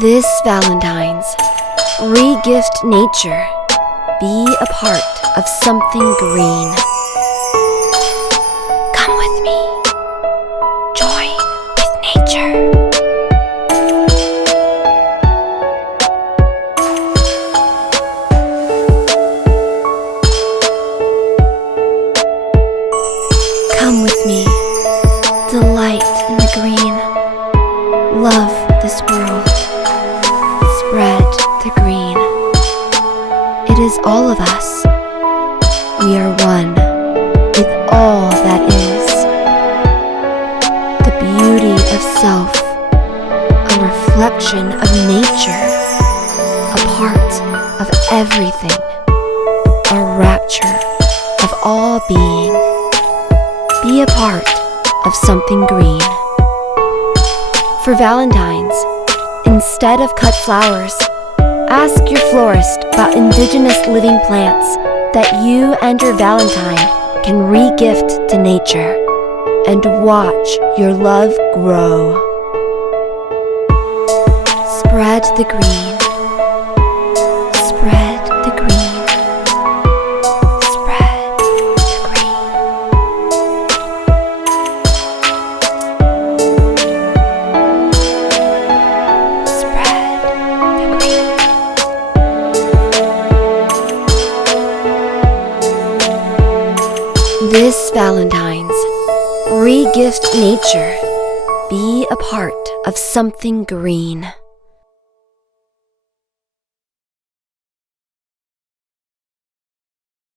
This Valentine's, re-gift nature. Be a part of something green. Come with me. Join with nature. Come with me. Delight in the green. Love this world. Spread the green. It is all of us. We are one with all that is. The beauty of self, a reflection of nature, a part of everything, a rapture of all being. Be a part of something green. For Valentine's, instead of cut flowers, ask your florist about indigenous living plants that you and your Valentine can re-gift to nature and watch your love grow. Spread the green. Spread the green. Spread the green. Spread the green. This Valentine's, re-gift nature. Be a part of something green.